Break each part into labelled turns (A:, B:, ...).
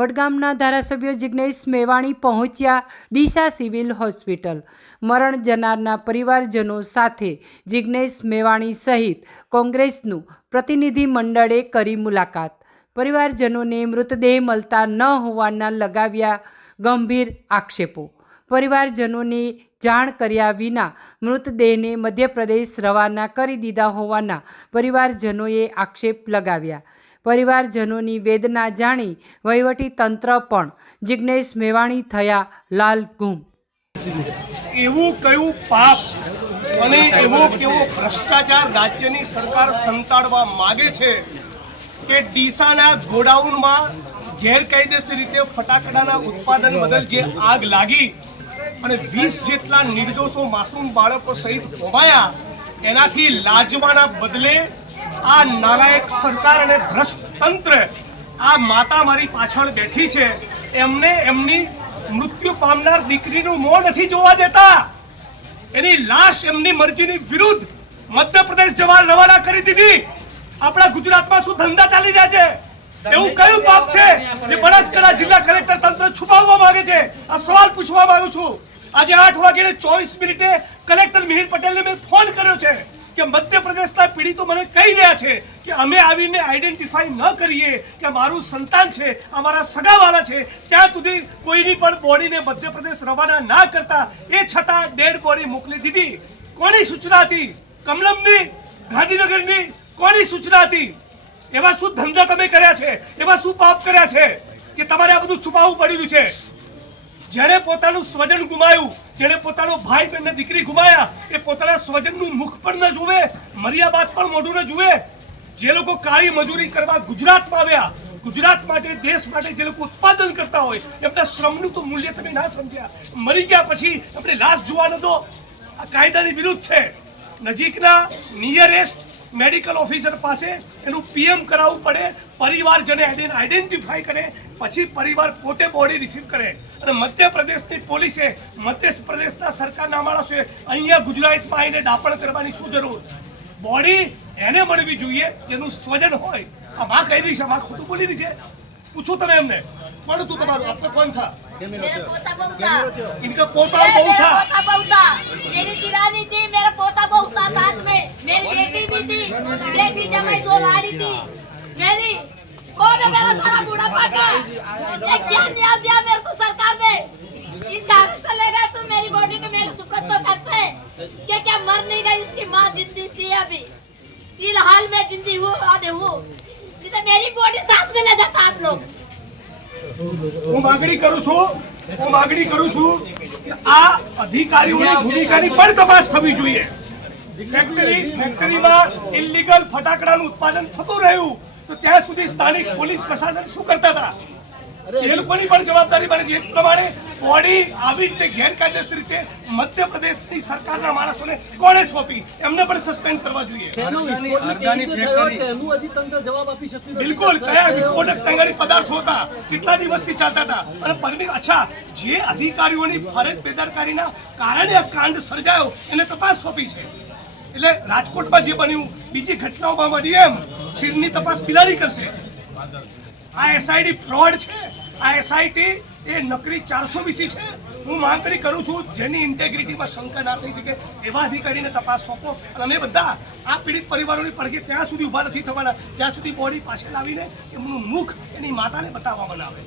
A: વડગામના ધારાસભ્ય જિજ્ઞેશ મેવાણી પહોંચ્યા Deesa civil hospital. મરણ જનારના પરિવારજનો સાથે જિજ્ઞેશ મેવાણી સહિત કોંગ્રેસનું પ્રતિનિધિ મંડળે કરી મુલાકાત. પરિવારજનોને મૃતદેહ મળતા ન હોવાના લગાવ્યા ગંભીર આક્ષેપો. પરિવારજનોને જાણ કર્યા વિના મૃતદેહને મધ્યપ્રદેશ રવાના કરી દીધા હોવાના પરિવારજનોએ આક્ષેપ લગાવ્યા. પરિવારજનોની વેદના જાણી વહીવટી તંત્ર પણ જિજ્ઞેશ મેવાણી થયા લાલ ગુમ.
B: એવું કયું પાપ અને એવો કેવો ભ્રષ્ટાચાર રાજ્યની સરકાર સંતાડવા માગે છે કે ડીસાના ગોડાઉનમાં ગેરકાયદેસર રીતે ફટાકડાના ઉત્પાદન બદલ જે આગ લાગી અને વીસ જેટલા નિર્દોષો માસૂમ બાળકો સહિત હોમાયા, એનાથી લાજવાના બદલે આ નાલાયક સરકાર અને ભ્રષ્ટ તંત્ર આ માતા મારી પાછળ બેઠી છે. એમને એમની મૃત્યુ પામનાર દીકરીનું મોં નથી જોવા દેતા. એની લાશ એમની મરજીની વિરુદ્ધ મધ્યપ્રદેશ જવા રવાના કરી દીધી. આપણા ગુજરાતમાં શું ધંધા ચાલી રહ્યા છે? એવું કયું પાપ છે? જે બનાસકાંઠા જિલ્લા કલેક્ટર તંત્ર છુપાવવા માંગે છે? આ સવાલ પૂછવા માંગુ છું. આજે આઠ વાગ્યે ચોવીસ મિનિટે કલેક્ટર મિહિર પટેલને મેં ફોન કર્યો છે. કે મધ્યપ્રદેશના પીડિતો મને કહી રહ્યા છે કે અમે આવીને આઈડેન્ટિફાઈ ન કરીએ કે મારું સંતાન છે, અમારા સગાવાળા છે, ત્યાં સુધી કોઈની પણ બોડીને મધ્યપ્રદેશ રવાના ના કરતા, એ છતાં ડેડ બોડી મોકલી દીધી. કોની સૂચના હતી? કમલમની? ગાંધીનગરની? કોની સૂચના હતી? એવા શું ધંધા તમે કર્યા છે? એવા શું પાપ કર્યા છે? કે તમારે આ બધું છુપાવવું પડ્યું છે? જેણે પોતાનું સ્વજન ગુમાયું જેણે પોતાનો ભાઈ બહેન દીકરી ગુમાયા, એ પોતાના સ્વજનનું મુખ પણ ન જુએ મર્યા બાદ પણ મોઢું ન જુએ. જે લોકો કાળી મજૂરી કરવા ગુજરાતમાં આવ્યા, ગુજરાત માટે, દેશ માટે જે લોકો ઉત્પાદન કરતા હોય, એમના શ્રમનું તો મૂલ્ય તમે ના સમજ્યા. મરી ગયા પછી એમને લાશ જોવા ન દો. આ કાયદાની વિરુદ્ધ છે. નજીકના નિયરેસ્ટ મેડિકલ ઓફિસર પાસે એનું પીએમ કરાવવું પડે પરિવારજને આઈડેન્ટિફાઈ કરે પછી પરિવાર પોતે બોડી રિસીવ કરે. અને મધ્યપ્રદેશની પોલીસે મધ્યપ્રદેશના સરકારના માણસોએ અહીંયા ગુજરાતમાં આવીને દાપણ કરવાની શું જરૂર? બોડી એને મળવી જોઈએ જેનું સ્વજન હોય. આ માં કહી રહી છે માં ખોટું બોલી રહી છે. પૂછું તમે એમને. પણ તું તમારું? આપને કોણ થા? ઇનકા પોતા બહુ થા.
C: कौन है मेरा सारा बुढ़ापा का ये क्या न्याय दिया मेरे को सरकार ने जिस कारण से ले गए तुम मेरी बॉडी के मेरे सुपुर्द तो करते हैं क्या क्या मर नहीं गई इसकी माँ जिंदी थी अभी फिलहाल में जिंदी हूँ और हूँ नहीं तो मेरी बॉडी साथ में ले जाता आप लोग
B: હું માગણી કરું છું હું માગણી કરું છું કે આ અધિકારીઓની ભૂમિકાની પણ તપાસ થવી જોઈએ ફેક્ટરી ફેક્ટરીમાં ઇલીગલ ફટાકડાનું ઉત્પાદન થતું રહ્યું તો ત્યાં સુધી સ્થાનિક પોલીસ પ્રશાસન શું કરતા હતા? એ લોકોની પણ જવાબદારી બને છે. એ પ્રમાણે બોડી આવી રીતે ગેરકાયદેસર રીતે મધ્યપ્રદેશની સરકારના માણસોને કોણે સોંપી? એમને પણ સસ્પેન્ડ કરવા જોઈએ. બિલકુલ કયા વિસ્ફોટક તંગારી પદાર્થો હતા? કેટલા દિવસથી ચાલતા હતા? અને પરમિટ અચ્છા જે અધિકારીઓની ફરજ બેદરકારીના કારણે આ કાંડ સર્જાયો એને તપાસ સોંપી છે. એટલે રાજકોટમાં જે બન્યું, બીજી ઘટનાઓમાં બની એમ, શીરની તપાસ બિલાડી કરશે. આ એસઆઈડી ફ્રોડ છે. આ એસઆઈટી એ નકરી ચારસો વીસી છે. હું માંગણી કરું છું, જેની ઇન્ટેગ્રિટીમાં શંકા ના થઈ શકે, એવા અધિકારીને તપાસ સોંપો. અને અમે બધા આ પીડિત પરિવારોની પડઘે ત્યાં સુધી ઊભા નથી થવાના. ત્યાં સુધી બોડી પાછળ લાવીને એમનું મુખ એની માતાને બતાવવામાં આવે.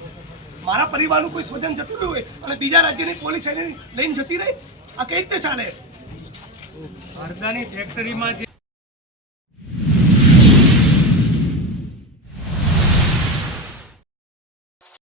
B: મારા પરિવારનું કોઈ સ્વજન જતું રહ્યું હોય અને બીજા રાજ્યની પોલીસ એને લઈને જતી રહી, આ કઈ રીતે ચાલે?
D: હળદાની ફેક્ટરીમાં જે